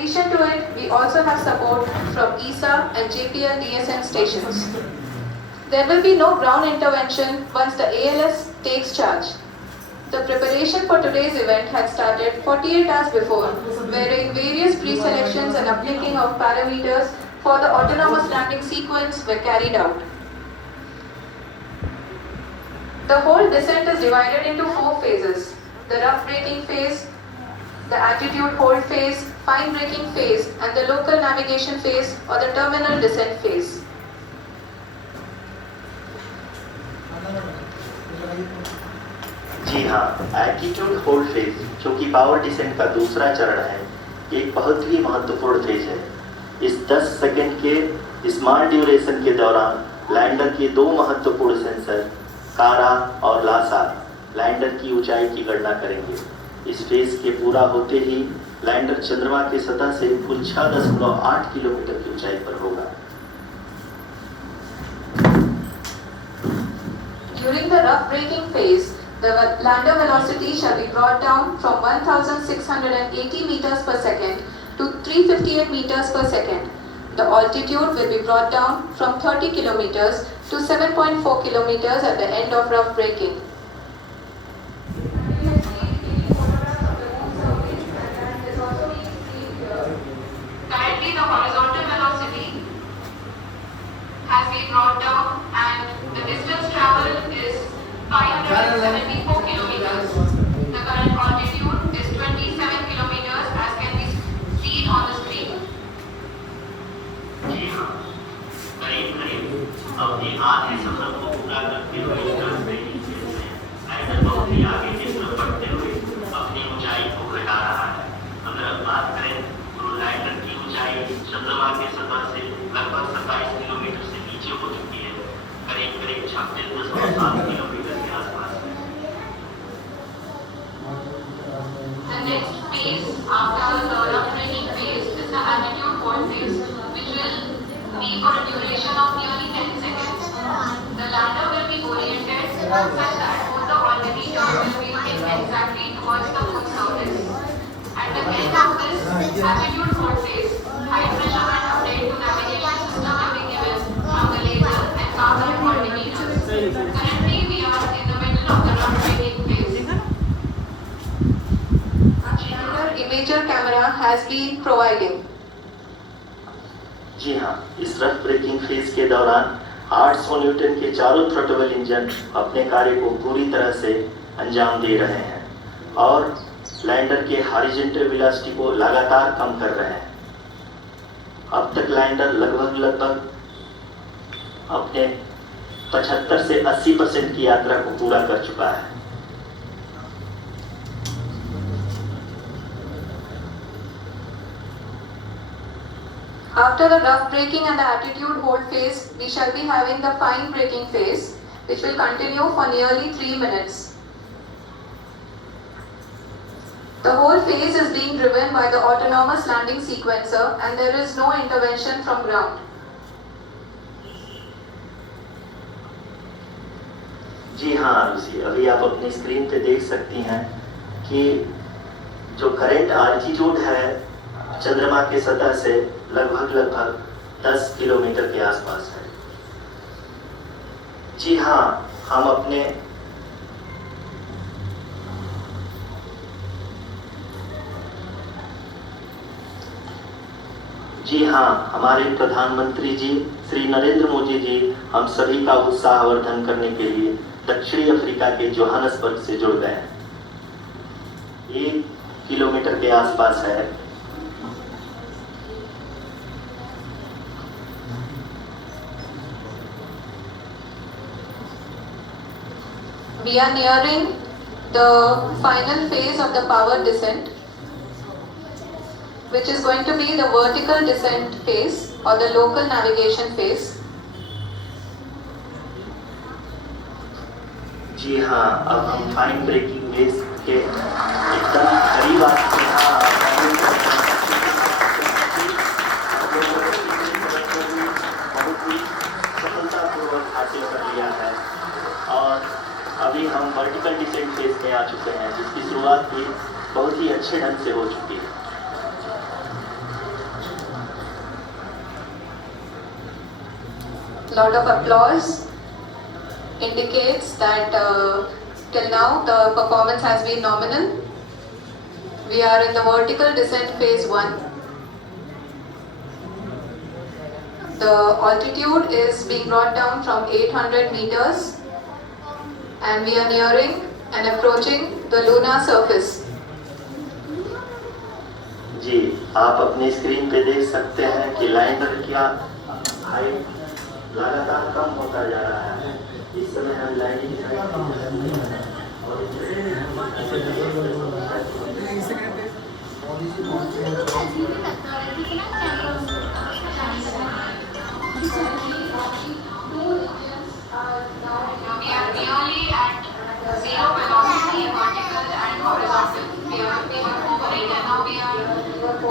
addition to it, we also have support from ESA and JPL DSN stations. There will be no ground intervention once the ALS takes charge. The preparation for today's event had started 48 hours before, wherein various pre-selections and uplinking of parameters for the autonomous landing sequence were carried out. The whole descent is divided into 4 phases: the rough braking phase, the altitude hold phase, fine braking phase, and the local navigation phase or the terminal descent phase. जी हाँ, altitude hold phase जो कि power descent का दूसरा चरण है, एक बहुत ही महत्वपूर्ण फेज है। इस 10 सेकंड के स्मॉल ड्यूरेशन के दौरान लैंडर के 2 महत्वपूर्ण सेंसर कारा और लासा लैंडर की ऊंचाई की गणना करेंगे। इस फेज के पूरा होते ही लैंडर चंद्रमा की सतह से कुल 6.8 किलोमीटर की ऊंचाई पर होगा। During the rough braking phase, the lander velocity shall be brought down from 1,680 meters per second to 358 meters per second. The altitude will be brought down from 30 kilometers to 7.4 kilometers at the end of rough braking. Currently, the horizontal velocity has been brought down and the distance traveled is 574 kilometers. The current altitude is 27 kilometers as can be seen on the screen. जी हाँ, करीब अपने आधे सफर को पूरा करते हुए lander बहुत ही आगे की तरफ बढ़ते हुए अपनी ऊंचाई को घटा रहा है। अगर हम बात करें तो लैंडर की ऊंचाई चंद्रमा के सतह से लगभग 27 किलोमीटर से नीचे हो चुकी है, करीब 36.7 किलोमीटर के आसपास है। The next phase after the rough braking phase is the altitude hold phase, which will be for a duration of nearly 10 seconds. The lander will be oriented such that both the already turn will be looking exactly towards the moon surface. At the end of this altitude hold phase, height measurement update to navigation system will be given from the laser and carbon multimeters. Currently, we are in the middle of the rough braking phase. Imager camera has been provided. जी हाँ, इस rough breaking phase के दौरान 800 Newton के चारों throttle engine अपने कार्य को पूरी तरह से अंजाम दे रहे हैं और लैंडर के हॉरिजॉन्टल वेलोसिटी को लगातार कम कर रहे हैं। अब तक लैंडर लगभग अपने 75 से 80% की यात्रा को पूरा कर चुका है। After the rough braking and the altitude hold phase, we shall be having the fine braking phase, which will continue for nearly 3 minutes. The whole phase is being driven by the autonomous landing sequencer and there is no intervention from ground. जी हाँ आरुषि, अभी आप अपनी screen पे देख सकती हैं कि जो करेंट आल्टीट्यूड है चंद्रमा के सतह से लगभग 10 किलोमीटर के आसपास है। जी हाँ, हम अपने हमारे प्रधानमंत्री जी श्री नरेंद्र मोदी जी हम सभी का उत्साहवर्धन करने के लिए दक्षिणी अफ्रीका के जोहान्सबर्ग से जुड़ गए हैं। 1 किलोमीटर के आसपास है। We are nearing the final phase of the power descent, which is going to be the vertical descent phase or the local navigation phase. जी हाँ, अब हम फाइन ब्रेकिंग फेज के एकदम करीब आ चुके हैं। बहुत ही सफलतापूर्वक हासिल कर लिया है और अभी हम वर्टिकल डिसेंट फेज में आ चुके हैं, जिसकी शुरुआत भी बहुत ही अच्छे ढंग से हो चुकी है। lot of applause indicates that till now the performance has been nominal. We are in the vertical descent phase 1. The altitude is being brought down from 800 meters and we are nearing and approaching the lunar surface. जी, आप अपनी screen पे देख सकते हैं कि lander का height लगातार कम होता जा रहा है। इस समय हम landing We are nearly at zero velocity, vertical and horizontal. We were over it and now we are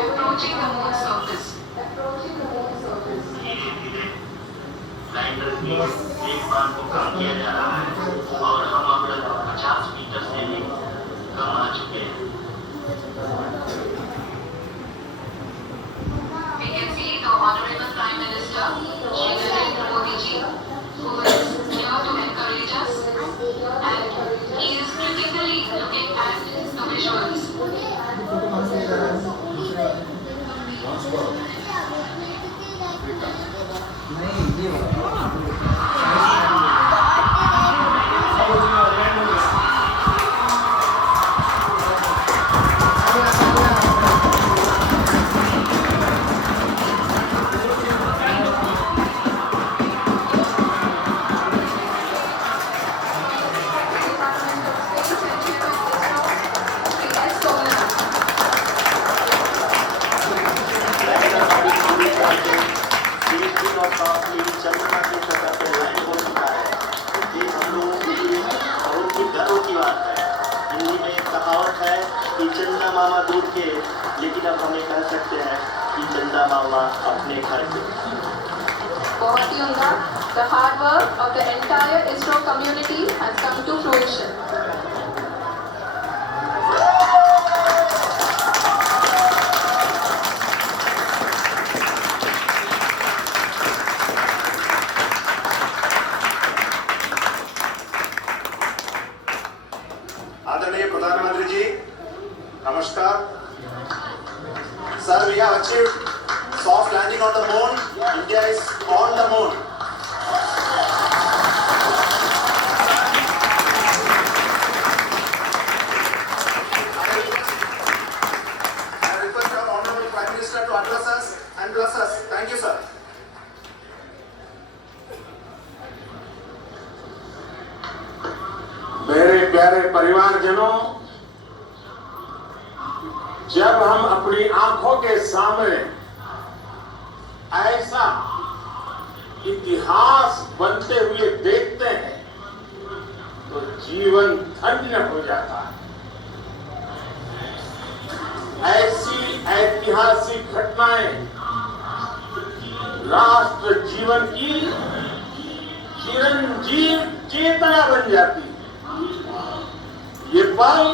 approaching the moon surface. Lander की एक बार को कम किया जा रहा है और हम अब 50 मीटर से भी कम आ चुके हैं। We can see the Honorable Prime Minister, Shri Narendra Modi ji, who is here to encourage us, and he is critically looking at the visuals. चंद्रमा की सतह पर लैंड हो चुका है। ये हम लोगों के लिए बहुत ही गर्व की बात है। हिंदी में एक कहावत है कि चंदा मामा दूर के, लेकिन अब हम ये कह सकते हैं कि चंदा मामा अपने घर के। बहुत ही उम्दा, the hard work of the entire ISRO community has come to fruition. आदरणीय प्रधानमंत्री जी, नमस्कार। Sir, we have achieved soft landing on the moon. India is on the moon. I request our Honorable Prime Minister to address us and bless us. Thank you, sir. मेरे प्यारे परिवारजनों, जब हम अपनी आंखों के सामने ऐसा इतिहास बनते हुए देखते हैं तो जीवन धन्य हो जाता है। ऐसी ऐतिहासिक घटनाएं राष्ट्र जीवन की चिरंजीव चेतना बन जाती है। ये पल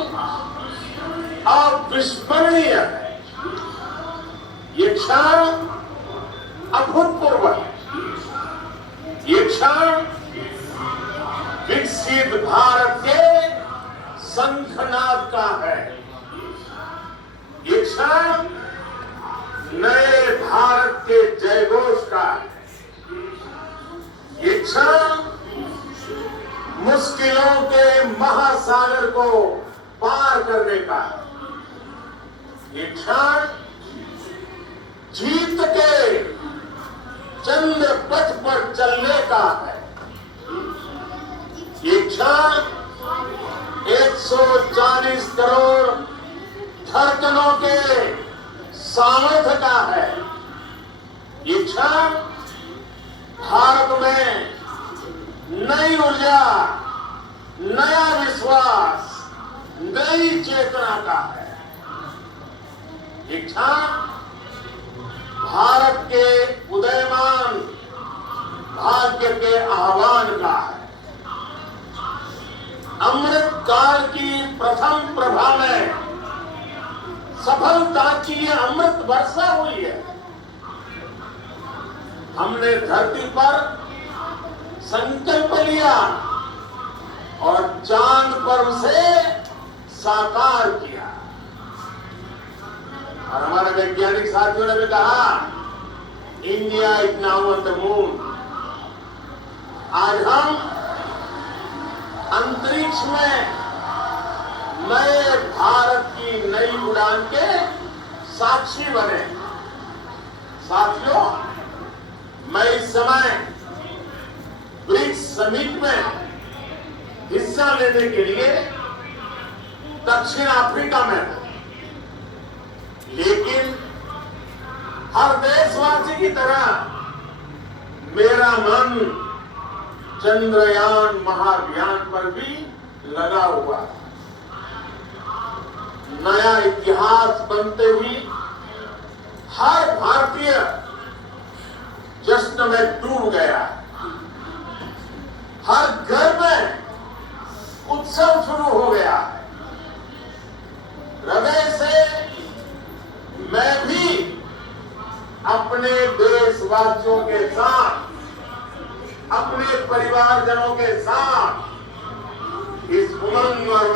अविस्मरणीय है। ये क्षण अभूतपूर्व है। ये क्षण विकसित भारत के शंखनाद का है। ये क्षण नए भारत के जयघोष का है। ये क्षण मुश्किलों के महासागर को पार करने का है। ये क्षण जीत के चंद्र पथ पर चलने का है। ये क्षण 140 करोड़ धड़कनों के सामर्थ्य का है। ये क्षण भारत में नई ऊर्जा, नया विश्वास, नई चेतना का है। ये क्षण भारत के उदयमान भाग्य के आह्वान का है। अमृत काल की प्रथम प्रभा में सफलता की ये अमृत वर्षा हुई है। हमने धरती पर संकल्प लिया और चांद पर उसे साकार किया। और हमारे वैज्ञानिक साथियों ने भी कहा, India is now on the moon. आज हम अंतरिक्ष में नए भारत की नई उड़ान के साक्षी बने। साथियों, मैं इस समय ब्रिक्स समिट में हिस्सा लेने के लिए दक्षिण अफ्रीका में हूं, लेकिन हर देशवासी की तरह मेरा मन चंद्रयान महाअभियान पर भी लगा हुआ है। नया इतिहास बनते हुए हर भारतीय जश्न में डूब गया। हर घर में उत्सव शुरू हो गया। हृदय से मैं भी अपने देशवासियों के साथ, अपने परिवारजनों के साथ इस उमंग और